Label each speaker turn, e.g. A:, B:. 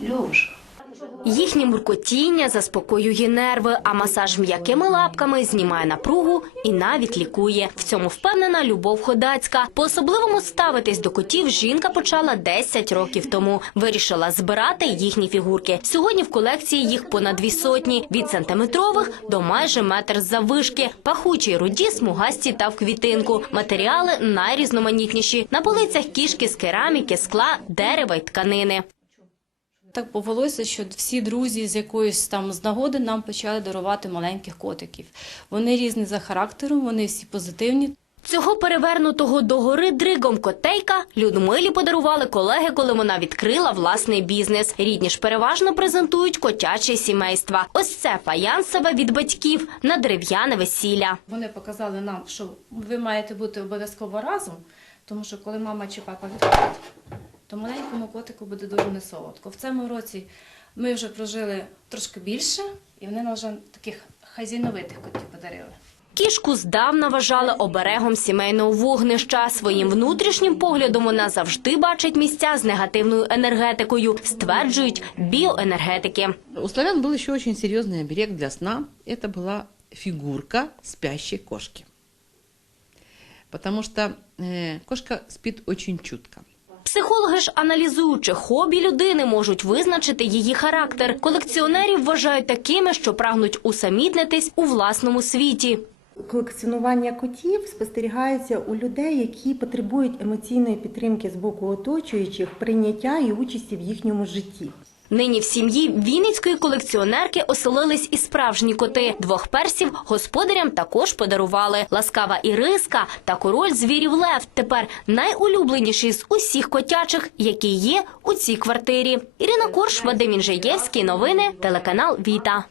A: Льош.
B: Їхнє муркотіння заспокоює нерви, а масаж м'якими лапками знімає напругу і навіть лікує. В цьому впевнена Любов Ходацька. По особливому ставитись до котів жінка почала 10 років тому. Вирішила збирати їхні фігурки. Сьогодні в колекції їх понад дві сотні від сантиметрових до майже метр заввишки. Пахучі, руді, смугасті та в квітинку. Матеріали найрізноманітніші. На полицях кішки з кераміки, скла, дерева й тканини.
C: Так повелося, що всі друзі з якоїсь там з нагоди нам почали дарувати маленьких котиків. Вони різні за характером, вони всі позитивні.
B: Цього перевернутого догори дригом котейка Людмилі подарували колеги, коли вона відкрила власний бізнес. Рідні ж переважно презентують котячі сімейства. Ось це фаянсове від батьків на дерев'яне весілля.
C: Вони показали нам, що ви маєте бути обов'язково разом, тому що коли мама чи папа відходять, то маленькому котику буде дуже несолодко. В цьому році ми вже прожили трошки більше, і вони нам вже таких хазіновитих котів подарили.
B: Кішку здавна вважали оберегом сімейного вогнища. Своїм внутрішнім поглядом вона завжди бачить місця з негативною енергетикою, стверджують біоенергетики.
D: У славян был еще очень серьезный оберег для сна. Это была фигурка спящей кошки. Потому что э, кошка спит очень чутко.
B: Психологи ж, аналізуючи хобі людини, можуть визначити її характер. Колекціонерів вважають такими, що прагнуть усамітнитись у власному світі.
E: Колекціонування котів спостерігається у людей, які потребують емоційної підтримки з боку оточуючих, прийняття і участі в їхньому житті.
B: Нині в сім'ї вінницької колекціонерки оселились і справжні коти. Двох персів господарям також подарували. Ласкава Іриска та король звірів Лев. Тепер найулюбленіші з усіх котячих, які є у цій квартирі. Ірина Корш, Вадим Інжеєвський, Новини, телеканал Віта.